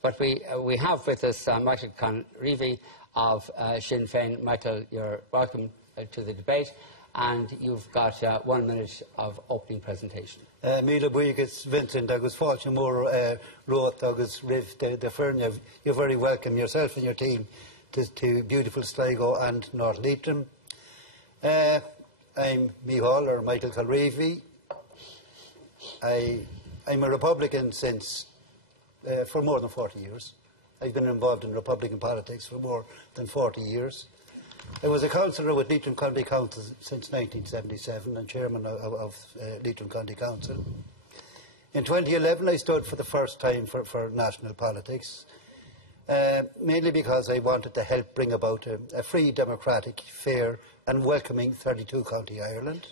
But we have with us Michael Colreavy of Sinn Fein. Michael, you're welcome to the debate, and you've got 1 minute of opening presentation. Míle buíochas Vincent agus fáilte mór Ruth agus Riv de Fern. You're very welcome, yourself and your team, to beautiful Sligo and North Leitrim. I'm Micheál, or Michael Colreavy. I'm a Republican since for more than 40 years. I've been involved in Republican politics for more than 40 years. I was a councillor with Leitrim County Council since 1977 and chairman of Leitrim County Council. In 2011 I stood for the first time for national politics, mainly because I wanted to help bring about a free, democratic, fair and welcoming 32 county Ireland.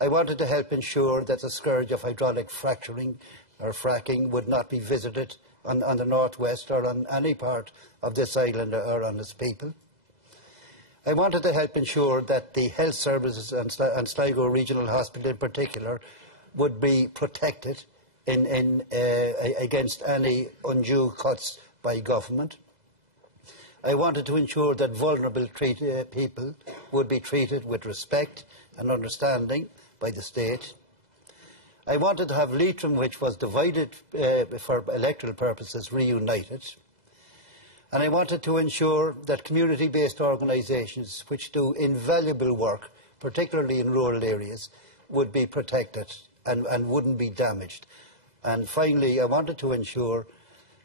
I wanted to help ensure that the scourge of hydraulic fracturing or fracking would not be visited on the northwest or on any part of this island or on its people. I wanted to help ensure that the health services and Sligo Regional Hospital in particular would be protected against any undue cuts by government. I wanted to ensure that vulnerable people would be treated with respect and understanding by the state. I wanted to have Leitrim, which was divided for electoral purposes, reunited. And I wanted to ensure that community-based organisations which do invaluable work, particularly in rural areas, would be protected and wouldn't be damaged. And finally, I wanted to ensure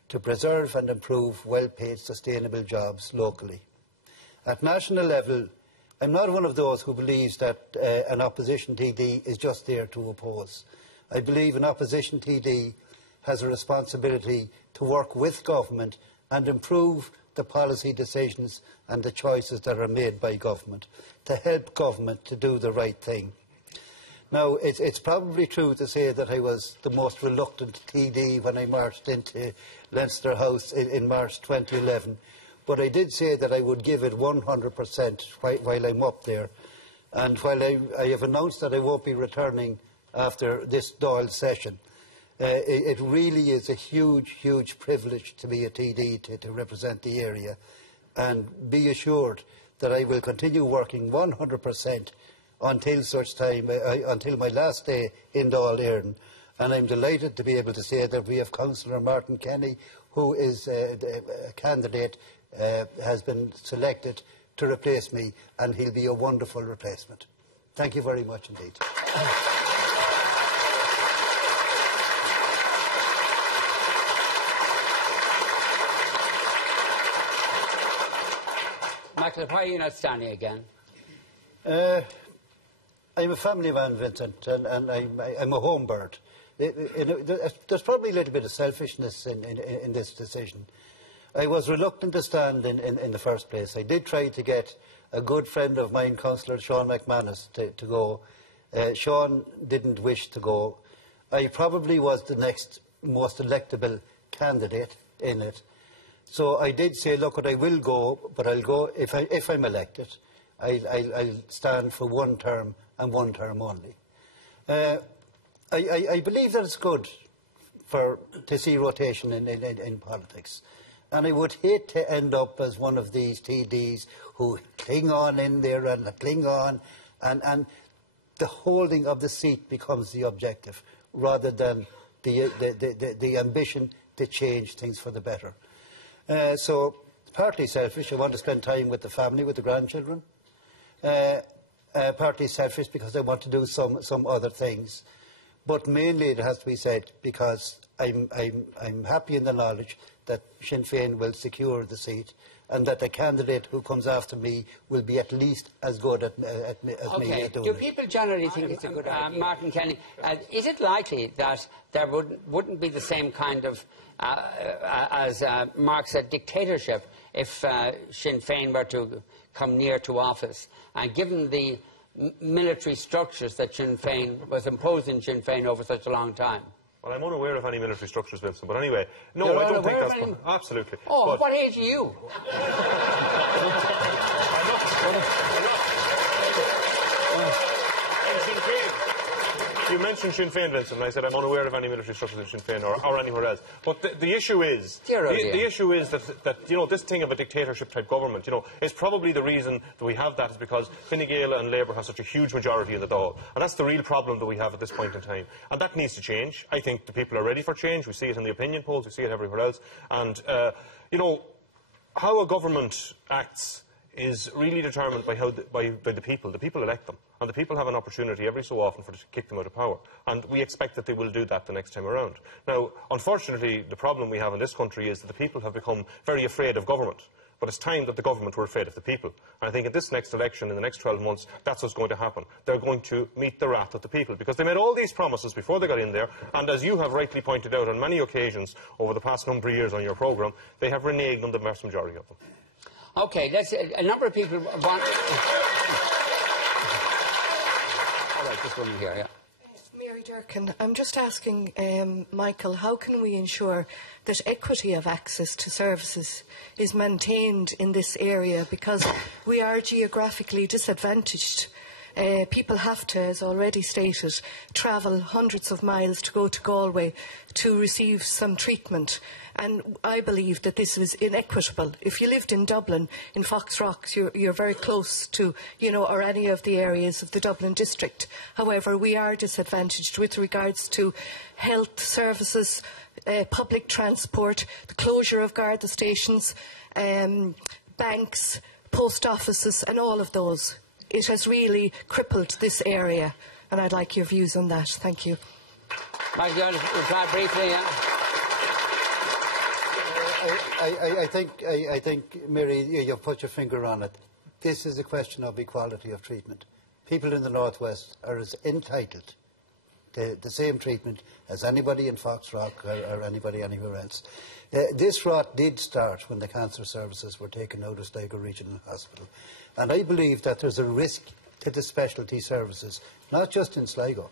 to preserve and improve well-paid, sustainable jobs locally. At national level, I'm not one of those who believes that an opposition TD is just there to oppose. I believe an opposition TD has a responsibility to work with government and improve the policy decisions and the choices that are made by government, to help government to do the right thing. Now, it's probably true to say that I was the most reluctant TD when I marched into Leinster House in March 2011, but I did say that I would give it 100% while I'm up there. And while I have announced that I won't be returning after this Dáil session, it really is a huge, huge privilege to be a TD, to represent the area. And be assured that I will continue working 100% until such time, until my last day in Dáil Éireann. And I'm delighted to be able to say that we have Councillor Martin Kenny, who is a candidate, has been selected to replace me, and he'll be a wonderful replacement. Thank you very much indeed. Michael, why are you not standing again? I'm a family man, Vincent, and I'm a home bird. There's probably a little bit of selfishness in this decision. I was reluctant to stand in the first place. I did try to get a good friend of mine, Councillor Sean McManus, to go. Sean didn't wish to go. I probably was the next most electable candidate in it. So I did say, look, I will go, but I'll go if I'm elected. I'll stand for one term and one term only. I believe that it's good to see rotation in politics. And I would hate to end up as one of these TDs who cling on in there and cling on, and the holding of the seat becomes the objective rather than the ambition to change things for the better. So, partly selfish. I want to spend time with the family, with the grandchildren. Partly selfish because I want to do some other things. But mainly, it has to be said, because I'm happy in the knowledge that Sinn Fein will secure the seat, and that the candidate who comes after me will be at least as good as me at doing Do people generally think it's a good idea? Martin Kenny, is it likely that there wouldn't be the same kind of, as Mark said, dictatorship if Sinn Fein were to come near to office? And given the military structures that Sinn Fein was imposed in Sinn Fein over such a long time. Well, I'm unaware of any military structures, Vincent, but anyway, no, I don't think that's absolutely. Oh, but what age are you? You mentioned Sinn Fein, Vincent, and I said I'm unaware of any military structures in Sinn Fein or anywhere else. But the issue is, the issue is that you know, this thing of a dictatorship-type government, you know, is probably the reason that we have that is because Fine Gael and Labour have such a huge majority in the Dáil. And that's the real problem that we have at this point in time. And that needs to change. I think the people are ready for change. We see it in the opinion polls. We see it everywhere else. And, you know, how a government acts is really determined by the people. The people elect them. And the people have an opportunity every so often to kick them out of power. And we expect that they will do that the next time around. Now, unfortunately, the problem we have in this country is that the people have become very afraid of government. But it's time that the government were afraid of the people. And I think at this next election, in the next 12 months, that's what's going to happen. They're going to meet the wrath of the people. Because they made all these promises before they got in there. And as you have rightly pointed out on many occasions over the past number of years on your programme, they have reneged on the vast majority of them. OK, a number of people want... All right, this woman here, yeah. Mary Durkin, I'm just asking Michael, how can we ensure that equity of access to services is maintained in this area, because we are geographically disadvantaged. People have to, as already stated, travel hundreds of miles to go to Galway to receive some treatment. And I believe that this is inequitable. If you lived in Dublin, in Foxrocks, you're very close to, you know, or any of the areas of the Dublin district. However, we are disadvantaged with regards to health services, public transport, the closure of Garda stations, banks, post offices, and all of those. It has really crippled this area, and I'd like your views on that. Thank you. Michael, you want to reply briefly? Yeah? I think, Mary, you've put your finger on it. This is a question of equality of treatment. People in the Northwest are as entitled to the same treatment as anybody in Foxrock or anybody anywhere else. This rot did start when the cancer services were taken out of Sligo Regional Hospital. And I believe that there's a risk to the specialty services, not just in Sligo,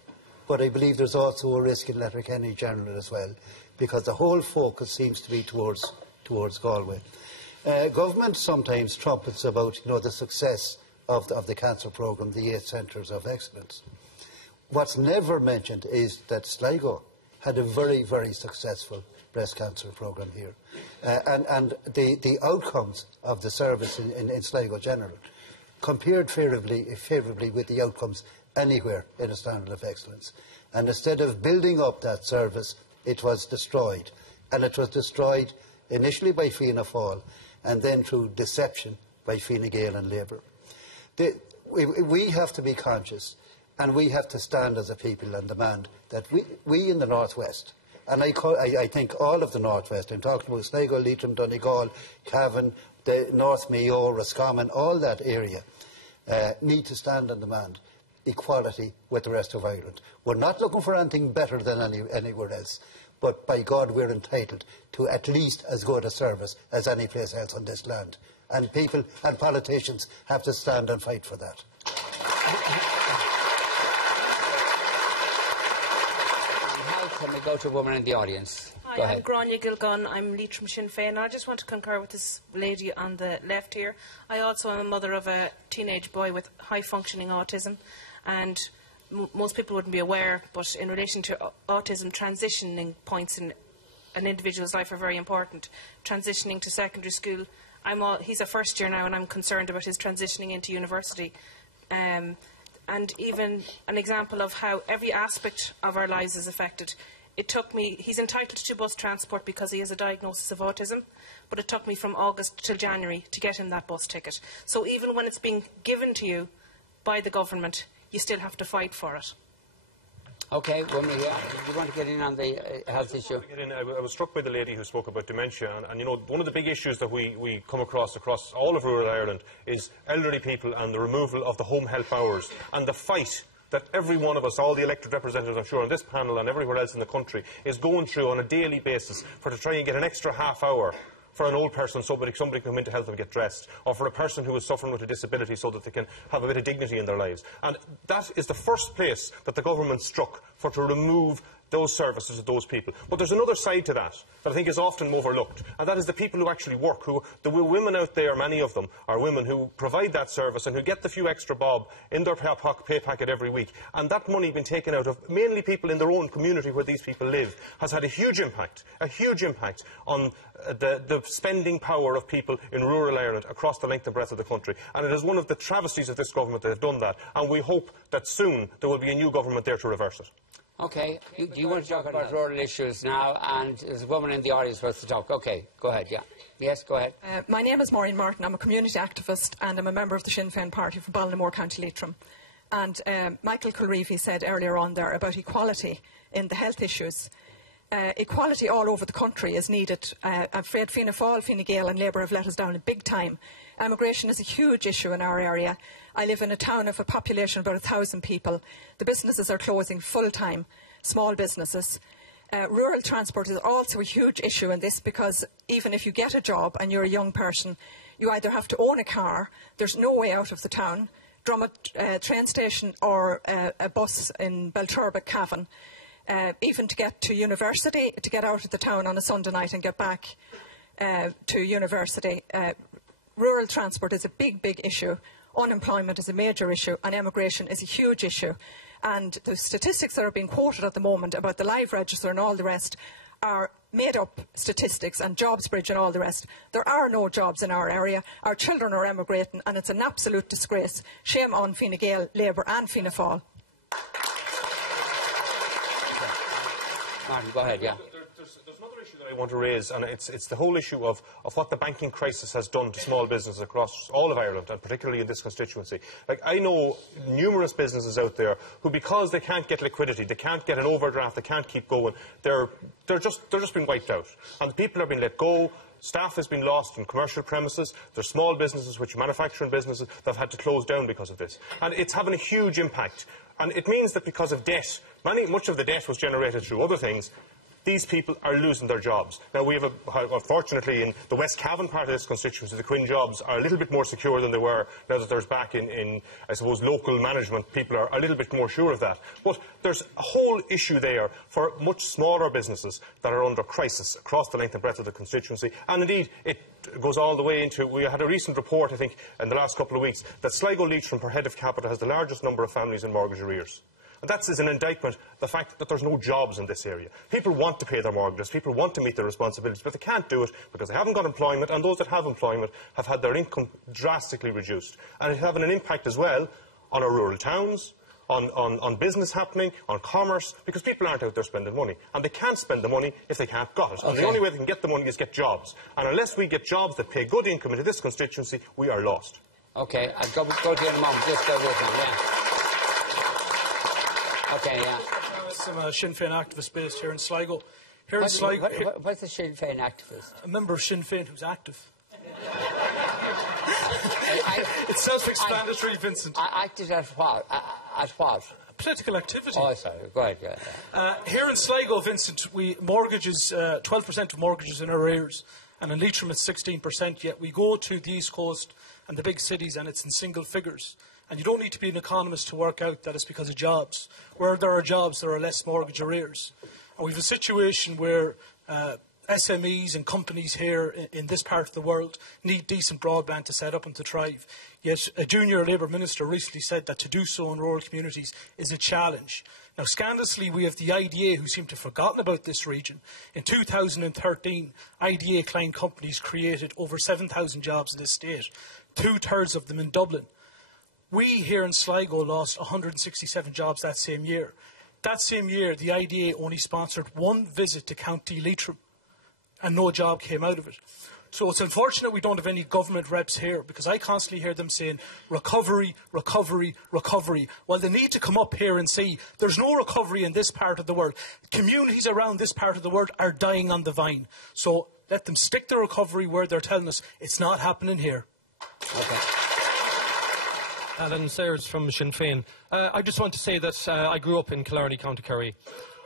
but I believe there's also a risk in Letterkenny General as well, because the whole focus seems to be towards Galway. Government sometimes trumpets about, you know, the success of the cancer programme, the 8 centres of excellence. What's never mentioned is that Sligo had a very, very successful breast cancer programme here. And the outcomes of the service in Sligo General compared favourably with the outcomes anywhere in a standard of excellence. And instead of building up that service, it was destroyed. And it was destroyed initially by Fianna Fáil and then through deception by Fine Gael and Labour. We have to be conscious, and we have to stand as a people and demand that we in the Northwest, and I think all of the Northwest, I'm talking about Sligo, Leitrim, Donegal, Cavan, the North Mayo, Roscommon, all that area, need to stand and demand equality with the rest of Ireland. We're not looking for anything better than anywhere else, but by God we're entitled to at least as good a service as any place else on this land. And people and politicians have to stand and fight for that. Can we go to a woman in the audience? Hi, I'm Grania Gilgun. I'm Leitrim Sinn Fein. I just want to concur with this lady on the left here. I also am a mother of a teenage boy with high-functioning autism, and most people wouldn't be aware, but in relation to autism, transitioning points in an individual's life are very important. Transitioning to secondary school, he's a first year now, and I'm concerned about his transitioning into university. And even an example of how every aspect of our lives is affected. He's entitled to bus transport because he has a diagnosis of autism, but it took me from August till January to get him that bus ticket. So even when it's being given to you by the government, you still have to fight for it. OK, woman, do you want to get in on the health issue? I was struck by the lady who spoke about dementia, and you know, one of the big issues that we come across all of rural Ireland is elderly people and the removal of the home help hours, and the fight that every one of us, all the elected representatives, I'm sure, on this panel and everywhere else in the country, is going through on a daily basis to try and get an extra half hour for an old person, somebody can come into health and get dressed, or for a person who is suffering with a disability so that they can have a bit of dignity in their lives. And that is the first place that the government struck to remove those services to those people. But there's another side to that I think is often overlooked, and that is the people who actually work, the women out there, many of them, are women who provide that service and who get the few extra bob in their pay packet every week. And that money being taken out of mainly people in their own community where these people live has had a huge impact on the spending power of people in rural Ireland across the length and breadth of the country. And it is one of the travesties of this government that have done that, and we hope that soon there will be a new government there to reverse it. OK. Do you want to talk about rural issues now? And there's a woman in the audience who wants to talk. OK, go ahead, yeah. Yes, go ahead. My name is MAUREEN. I'm a community activist and I'm a member of the Sinn Fein party for Ballinamore, County Leitrim. And Michael Colreavy said earlier on there about equality in the health issues. Equality all over the country is needed. I'm afraid Fianna Fáil, Fine Gael and Labour have let us down big time. Immigration is a huge issue in our area. I live in a town of a population of about 1,000 people. The businesses are closing full-time, small businesses. Rural transport is also a huge issue in this, because even if you get a job and you're a young person, you either have to own a car, there's no way out of the town, Drummond train station or a bus in Belturbet, Cavan. Even to get to university, to get out of the town on a Sunday night and get back to university. Rural transport is a big, big issue. Unemployment is a major issue, and emigration is a huge issue. And the statistics that are being quoted at the moment about the live register and all the rest are made-up statistics, and JobsBridge and all the rest. There are no jobs in our area. Our children are emigrating, and it's an absolute disgrace. Shame on Fine Gael, Labour and Fianna Fáil. Martin, go ahead, yeah. There's another issue that I want to raise, and it's the whole issue of what the banking crisis has done to small businesses across all of Ireland, and particularly in this constituency. Like, I know numerous businesses out there who, because they can't get liquidity, they can't get an overdraft, they can't keep going, they're just being wiped out. And people are being let go. Staff has been lost in commercial premises. There's small businesses, which are manufacturing businesses, that have had to close down because of this. And it's having a huge impact. And it means that because of debt, much of the debt was generated through other things. These people are losing their jobs. Now, we have, unfortunately, in the West Cavan part of this constituency, the Quinn jobs are a little bit more secure than they were now that there's back in I suppose, local management. People are a little bit more sure of that. But there's a whole issue there for much smaller businesses that are under crisis across the length and breadth of the constituency. And indeed, it goes all the way into, we had a recent report, I think, in the last couple of weeks, that Sligo Leitrim per head of capita has the largest number of families in mortgage arrears. And that is an indictment, the fact that there's no jobs in this area. People want to pay their mortgages, people want to meet their responsibilities, but they can't do it because they haven't got employment, and those that have employment have had their income drastically reduced. And it's having an impact as well on our rural towns, on business happening, on commerce, because people aren't out there spending money. And they can't spend the money if they can't get it. Okay. And the only way they can get the money is get jobs. And unless we get jobs that pay good income into this constituency, we are lost. OK, I'll go to you in a moment. Just go with him, yeah. OK, yeah. I'm a Sinn Fein activist based here in Sligo. Here in Sligo. What's a Sinn Fein activist? A member of Sinn Fein who's active. It's self-explanatory, Vincent. Active at what? At what? Political activity. Oh, sorry. Go ahead. Here in Sligo, Vincent, 12% of mortgages in arrears, and in Leitrim it's 16%, yet we go to the East Coast and the big cities and it's in single figures. And you don't need to be an economist to work out that it's because of jobs. Where there are jobs, there are less mortgage arrears. And we have a situation where SMEs and companies here in this part of the world need decent broadband to set up and to thrive. Yet a junior Labour minister recently said that to do so in rural communities is a challenge. Now, scandalously, we have the IDA who seem to have forgotten about this region. In 2013, IDA client companies created over 7,000 jobs in the state, 2/3 of them in Dublin. We here in Sligo lost 167 jobs that same year. That same year, the IDA only sponsored one visit to County Leitrim, and no job came out of it. So it's unfortunate we don't have any government reps here, because I constantly hear them saying recovery, recovery, recovery. Well, they need to come up here and say there's no recovery in this part of the world. Communities around this part of the world are dying on the vine. So let them stick to recovery where they're telling us it's not happening here. Okay. Alan Sayers from Sinn Fein. I just want to say that I grew up in Killarney, County Kerry.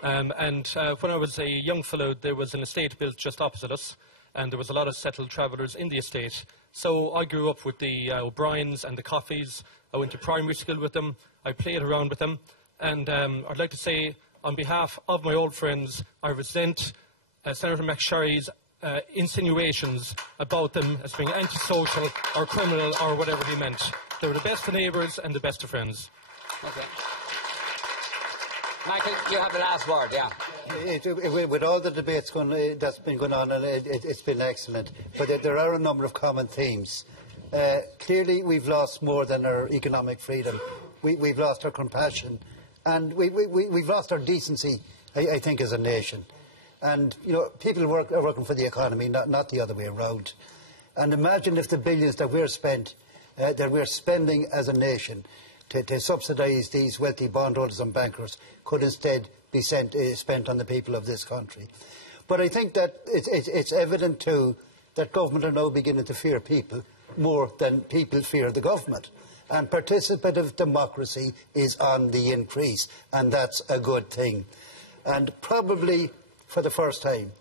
And when I was a young fellow, there was an estate built just opposite us, and there was a lot of settled travellers in the estate. So I grew up with the O'Briens and the Coffeys. I went to primary school with them. I played around with them. And I'd like to say on behalf of my old friends, I resent Senator McSherry's insinuations about them as being antisocial or criminal or whatever he meant. They were the best of neighbours and the best of friends. Okay. Michael, you have the last word, yeah. With all the debates that's been going on, and it's been excellent, but there are a number of common themes. Clearly, we've lost more than our economic freedom. We've lost our compassion, and we've lost our decency, I think, as a nation. And, you know, people are working for the economy, not the other way around. And imagine if the billions that we're spending as a nation to subsidise these wealthy bondholders and bankers could instead be spent on the people of this country. But I think that it's evident too that government are now beginning to fear people more than people fear the government. And participative democracy is on the increase, and that's a good thing. And probably for the first time,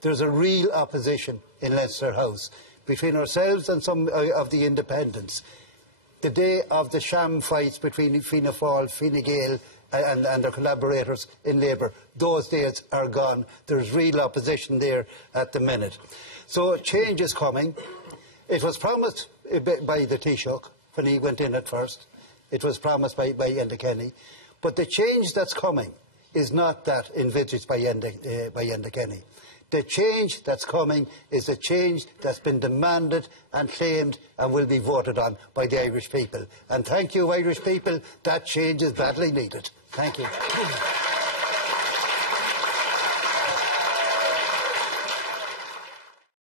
there's a real opposition in Leinster House between ourselves and some of the independents. The day of the sham fights between Fianna Fáil, Fine Gael and their collaborators in Labour, those days are gone. There's real opposition there at the minute. So change is coming. It was promised by the Taoiseach when he went in at first. It was promised by Enda Kenny. But the change that's coming is not that envisaged by Enda Kenny. The change that's coming is a change that's been demanded and claimed and will be voted on by the Irish people. And thank you, Irish people. That change is badly needed. Thank you.